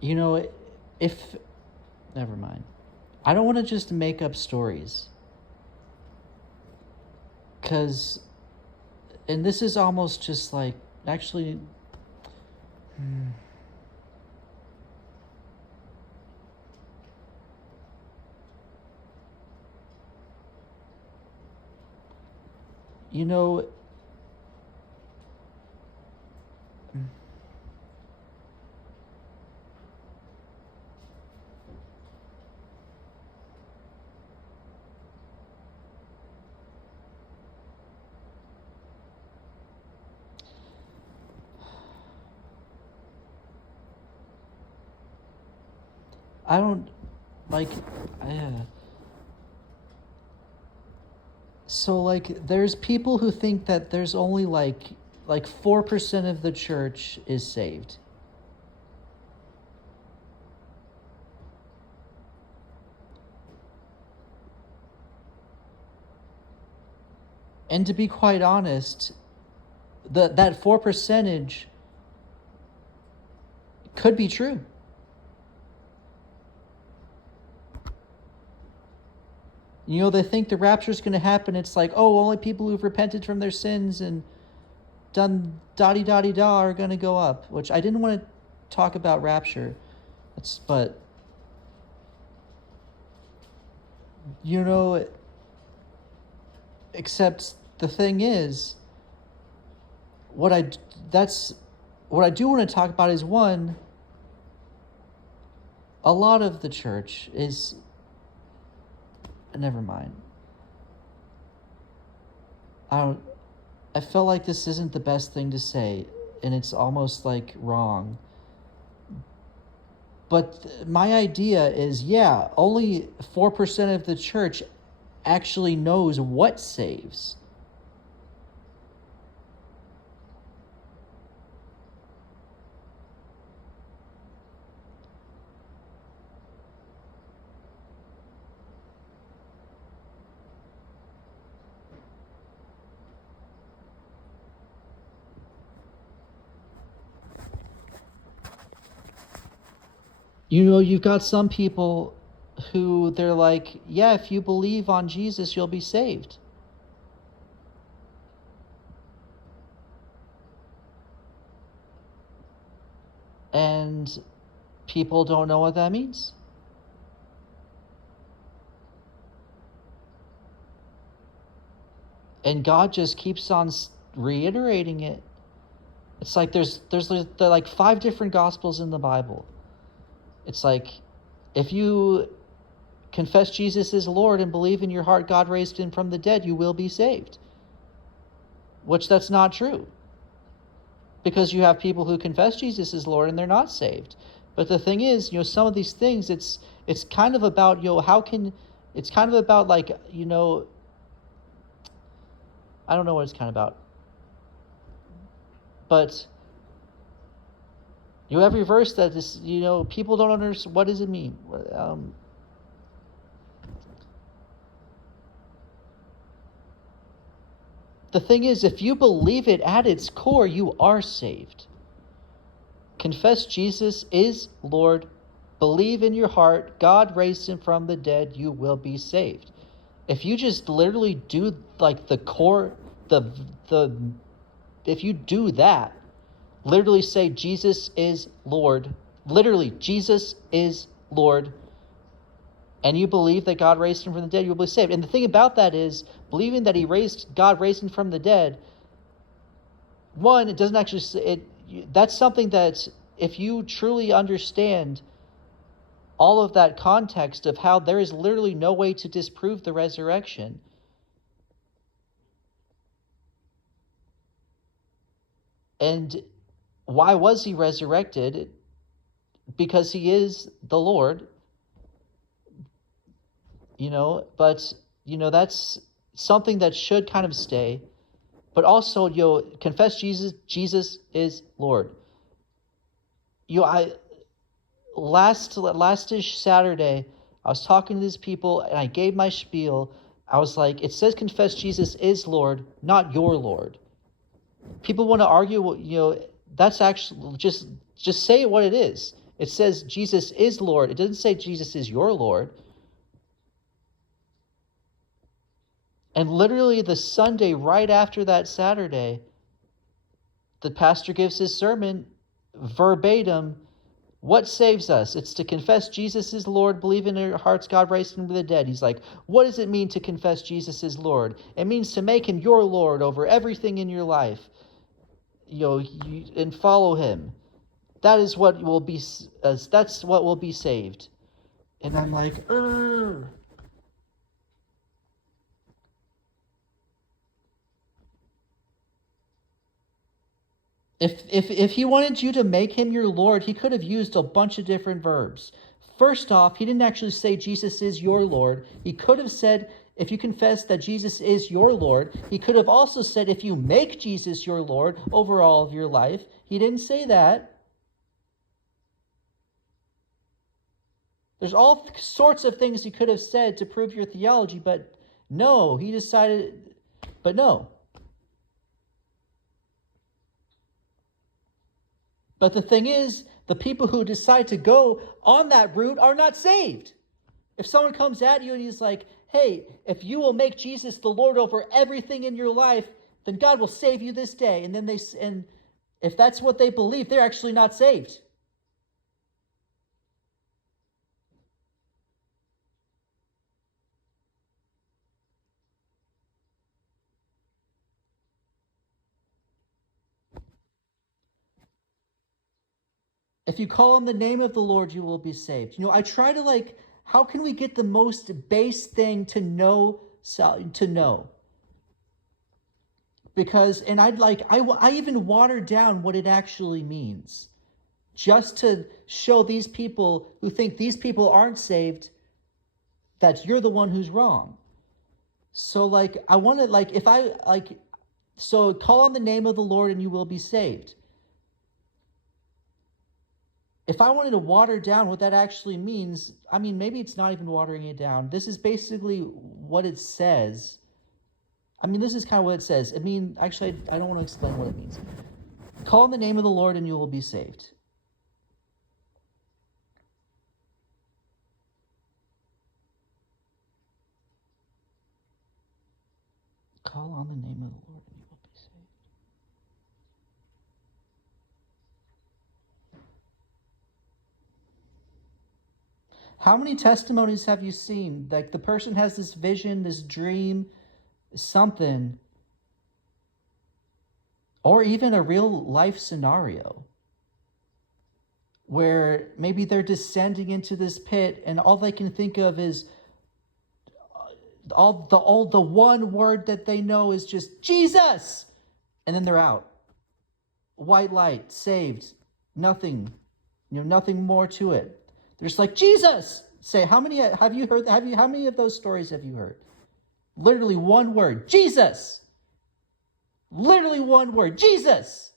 You know, if never mind. I don't want to just make up stories. Cuz and this is almost just like actually you know, I don't like so like there's people who think that there's only like 4% of the church is saved. And to be quite honest, that 4 percentage could be true. You know, they think the rapture is going to happen. It's like, oh, only people who've repented from their sins and done dotty dotty da are going to go up, which I didn't want to talk about rapture. But you know, except the thing is, what I that's what I do want to talk about is one, a lot of the church is never mind. I felt like this isn't the best thing to say, and it's almost like wrong. But my idea is, yeah, only 4% of the church actually knows what saves. You know, you've got some people who they're like, yeah, if you believe on Jesus, you'll be saved. And people don't know what that means. And God just keeps on reiterating it. It's like there's like 5 different gospels in the Bible. It's like, if you confess Jesus as Lord and believe in your heart God raised him from the dead, you will be saved. Which that's not true. Because you have people who confess Jesus as Lord and they're not saved. But the thing is, you know, some of these things, it's kind of about, you know, it's kind of about like, you know, I don't know what it's kind of about. But you have every verse that is, you know, people don't understand, what does it mean? The thing is, if you believe it at its core, you are saved. Confess Jesus is Lord. Believe in your heart, God raised him from the dead, you will be saved. If you just literally do like the core, if you do that, literally say Jesus is Lord, literally Jesus is Lord, and you believe that God raised him from the dead, you will be saved. And the thing about that is, believing that God raised him from the dead, one, it doesn't actually, that's something that if you truly understand all of that context of how there is literally no way to disprove the resurrection, and why was he resurrected? Because he is the Lord, you know, but, you know, that's something that should kind of stay. But also, you know, confess Jesus is Lord. You know, last-ish Saturday, I was talking to these people and I gave my spiel. I was like, it says confess Jesus is Lord, not your Lord. People want to argue, you know, that's actually just say what it is. It says Jesus is Lord. It doesn't say Jesus is your Lord. And literally the Sunday right after that Saturday, the pastor gives his sermon verbatim. What saves us? It's to confess Jesus is Lord, believe in your hearts God raised him from the dead. He's like, what does it mean to confess Jesus is Lord? It means to make him your Lord over everything in your life. And follow him. That is what will be. That's what will be saved. And I'm like, ugh. If he wanted you to make him your Lord, he could have used a bunch of different verbs. First off, he didn't actually say Jesus is your Lord. He could have said, if you confess that Jesus is your Lord. He could have also said, if you make Jesus your Lord over all of your life. He didn't say that. There's all sorts of things he could have said to prove your theology, but no, he decided, but no. But the thing is, the people who decide to go on that route are not saved. If someone comes at you and he's like, hey, if you will make Jesus the Lord over everything in your life, then God will save you this day. And if that's what they believe, they're actually not saved. If you call on the name of the Lord, you will be saved. I try to how can we get the most base thing to know? Because, and I even watered down what it actually means, just to show these people who think these people aren't saved that you're the one who's wrong. So I want to so call on the name of the Lord and you will be saved. If I wanted to water down what that actually means, maybe it's not even watering it down. This is basically what it says. This is kind of what it says. Actually, I don't want to explain what it means. Call on the name of the Lord and you will be saved. Call on the name of the Lord and you will be saved. How many testimonies have you seen? The person has this vision, this dream, something, or even a real life scenario where maybe they're descending into this pit and all they can think of is all the one word that they know is just Jesus, and then they're out. White light, saved, nothing, nothing more to it. They're just like, Jesus! Say, how many have you heard? How many of those stories have you heard? Literally one word, Jesus! Literally one word, Jesus!